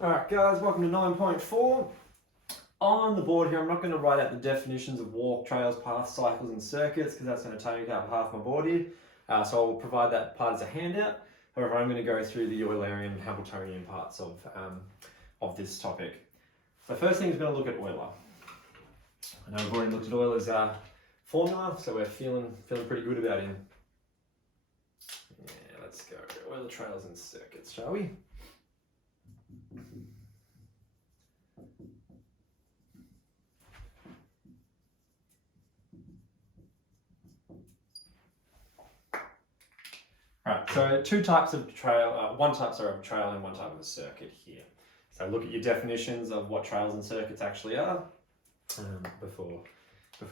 Alright guys, welcome to 9.4. On the board here, I'm not going to write out the definitions of walk, trails, paths, cycles and circuits because that's going to take up half my board here. So I'll provide that part as a handout. However, I'm going to go through the Eulerian Hamiltonian parts of this topic. So first thing is going to look at Euler. I know we've already looked at Euler's formula, so we're feeling pretty good about him. Yeah, let's go Euler, trails and circuits, shall we? Right, so two types of trail, one type of trail and one type of a circuit here. So look at your definitions of what trails and circuits actually are before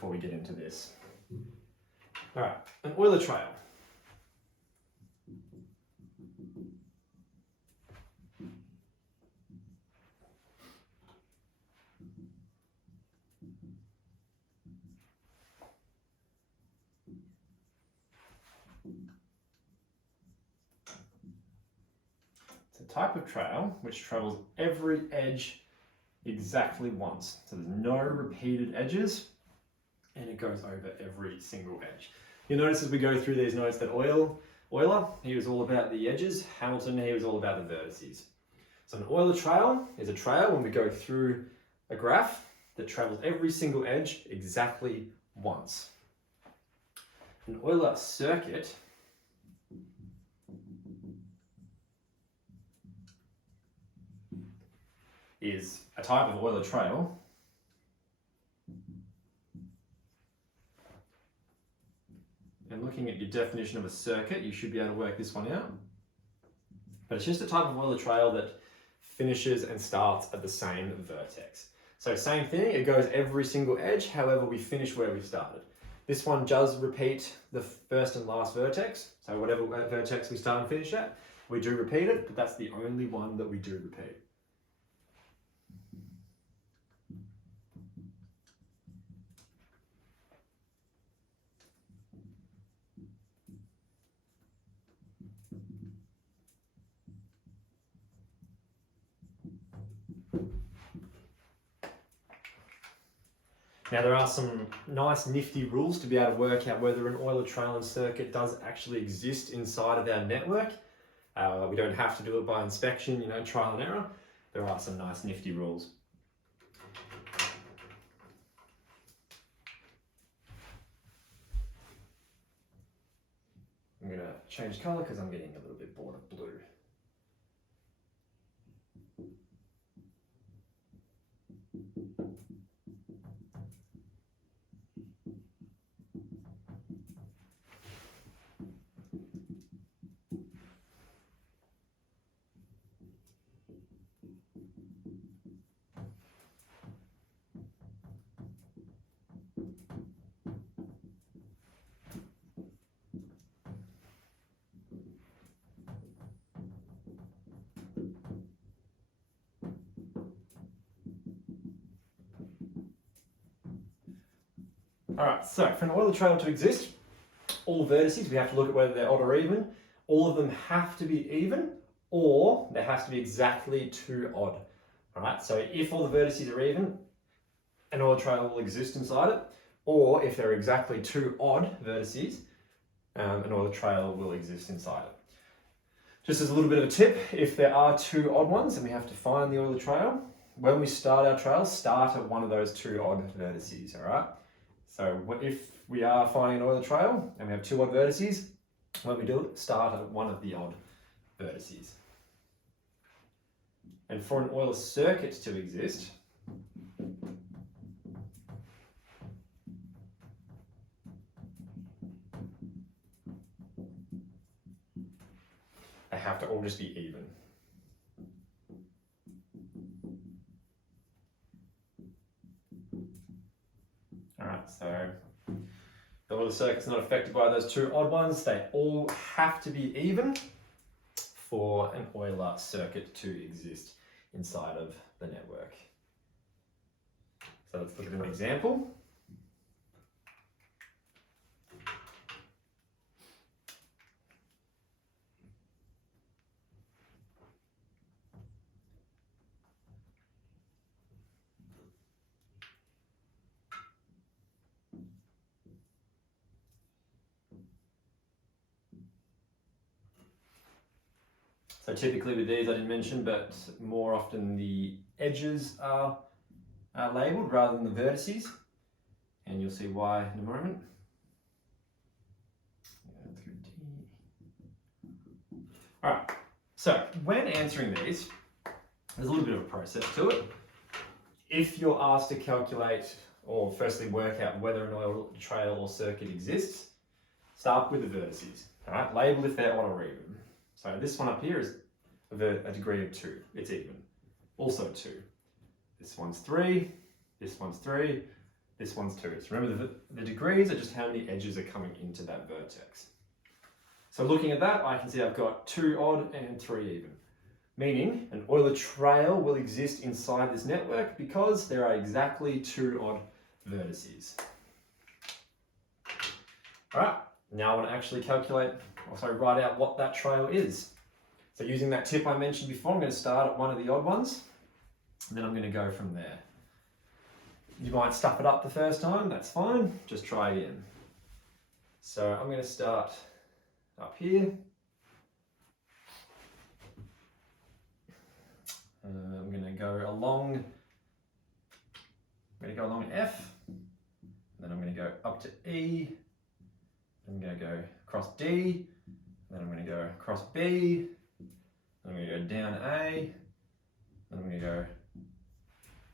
we get into this. All right, an Euler trail. It's a type of trail which travels every edge exactly once. So there's no repeated edges and it goes over every single edge. You'll notice as we go through these notes that Euler, he was all about the edges. Hamilton, he was all about the vertices. So an Euler trail is a trail when we go through a graph that travels every single edge exactly once. An Euler circuit is a type of Euler trail and looking at your definition of a circuit, you should be able to work this one out. But it's just a type of Euler trail that finishes and starts at the same vertex. So same thing, it goes every single edge, however we finish where we started. This one does repeat the first and last vertex, so whatever vertex we start and finish at, we do repeat it, but that's the only one that we do repeat. Now there are some nice nifty rules to be able to work out whether an Euler trail and circuit does actually exist inside of our network. We don't have to do it by inspection, trial and error. There are some nice nifty rules. I'm going to change colour because I'm getting a little bit bored of blue. Alright, so for an Euler trail to exist, all vertices, we have to look at whether they're odd or even. All of them have to be even, or there has to be exactly two odd. Alright, so if all the vertices are even, an Euler trail will exist inside it, or if there are exactly two odd vertices, an Euler trail will exist inside it. Just as a little bit of a tip, if there are two odd ones and we have to find the Euler trail, when we start our trail, start at one of those two odd vertices, alright? So if we are finding an Euler trail and we have two odd vertices, when we do it, start at one of the odd vertices. And for an Euler circuit to exist, they have to all just be even. Alright, so the Euler circuit's not affected by those two odd ones. They all have to be even for an Euler circuit to exist inside of the network. So let's look at an example. So typically with these I didn't mention, but more often the edges are labelled rather than the vertices, and you'll see why in a moment. Alright, so when answering these, there's a little bit of a process to it. If you're asked to calculate or firstly work out whether an oil trail or circuit exists, start with the vertices. Alright, label if they're odd or even. So this one up here is a degree of 2, it's even. Also 2. This one's 3, this one's 3, this one's 2. So remember the degrees are just how many edges are coming into that vertex. So looking at that, I can see I've got 2 odd and 3 even. Meaning an Euler trail will exist inside this network because there are exactly 2 odd vertices. Alright, now I want to actually write out what that trail is. So using that tip I mentioned before, I'm going to start at one of the odd ones, and then I'm going to go from there. You might stuff it up the first time, that's fine, just try again. So I'm going to start up here. I'm going to go along F, and then I'm going to go up to E, I'm going to go across D, then I'm going to go across B, then I'm going to go down A, then I'm going to go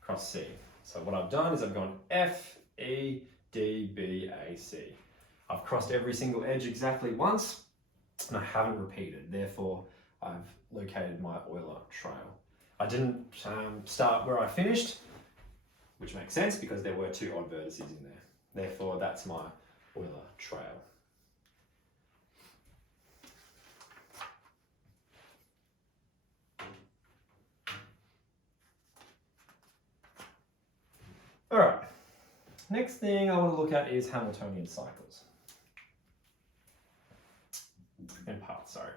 across C. So what I've done is I've gone F, E, D, B, A, C. I've crossed every single edge exactly once, and I haven't repeated. Therefore, I've located my Euler trail. I didn't start where I finished, which makes sense because there were 2 odd vertices in there. Therefore, that's my Euler trail. All right, next thing I want to look at is Hamiltonian cycles. And paths, sorry.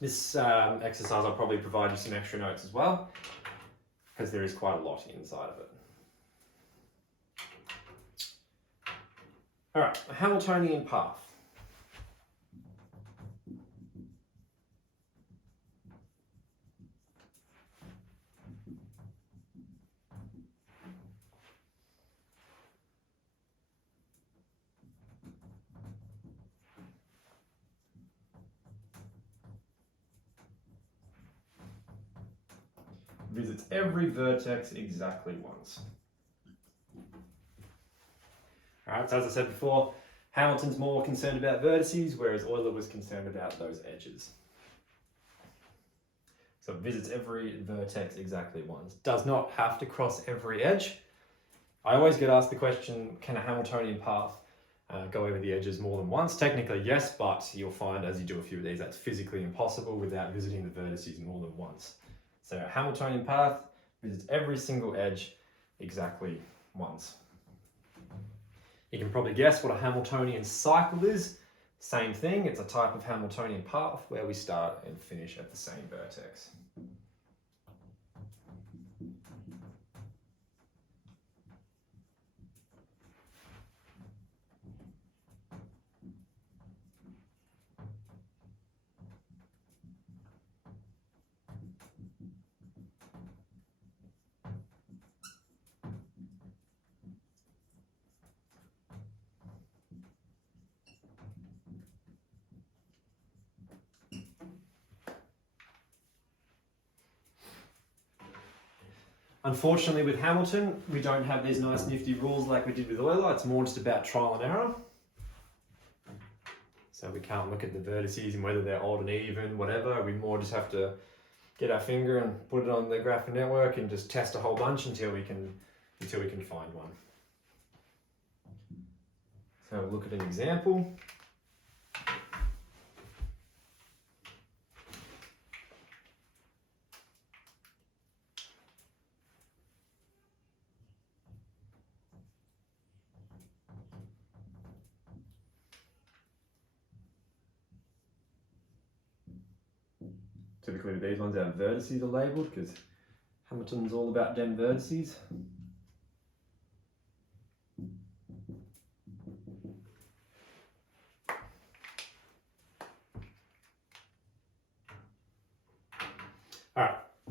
This exercise I'll probably provide you some extra notes as well, because there is quite a lot inside of it. All right, a Hamiltonian path. Visits every vertex exactly once. Alright, so as I said before, Hamilton's more concerned about vertices, whereas Euler was concerned about those edges. So it visits every vertex exactly once. Does not have to cross every edge. I always get asked the question, can a Hamiltonian path go over the edges more than once? Technically yes, but you'll find as you do a few of these, that's physically impossible without visiting the vertices more than once. So a Hamiltonian path visits every single edge exactly once. You can probably guess what a Hamiltonian cycle is. Same thing, it's a type of Hamiltonian path where we start and finish at the same vertex. Unfortunately with Hamilton, we don't have these nice nifty rules like we did with Euler. It's more just about trial and error. So we can't look at the vertices and whether they're odd and even, whatever. We more just have to get our finger and put it on the graph network and just test a whole bunch until we can find one. So we'll look at an example. Typically with these ones, our vertices are labelled because Hamilton's all about dem vertices.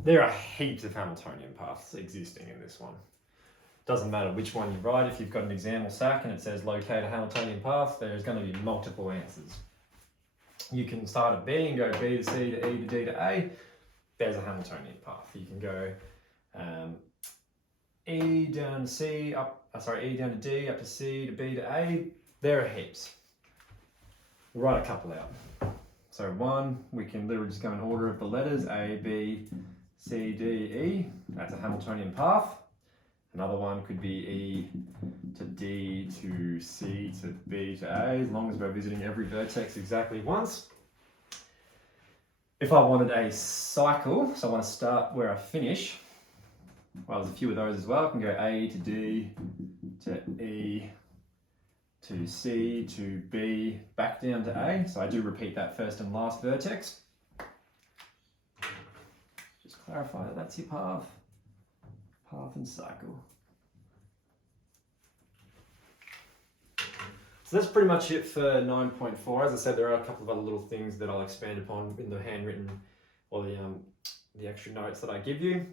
There are heaps of Hamiltonian paths existing in this one. Doesn't matter which one you write. If you've got an exam or SAC and it says locate a Hamiltonian path, there's going to be multiple answers. You can start at B and go B to C to E to D to A. There's a Hamiltonian path. You can go E down to C, E down to D, up to C to B to A. There are heaps. We'll write a couple out. So one, we can literally just go in order of the letters, A, B, C, D, E. That's a Hamiltonian path. Another one could be E to D to C to B to A, as long as we're visiting every vertex exactly once. If I wanted a cycle, so I want to start where I finish, well, there's a few of those as well. I can go A to D to E to C to B, back down to A. So I do repeat that first and last vertex. Just clarify that that's your path and cycle. So that's pretty much it for 9.4. As I said, there are a couple of other little things that I'll expand upon in the handwritten or the extra notes that I give you.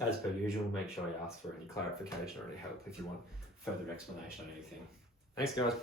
As per usual, make sure you ask for any clarification or any help if you want further explanation on anything. Thanks, guys.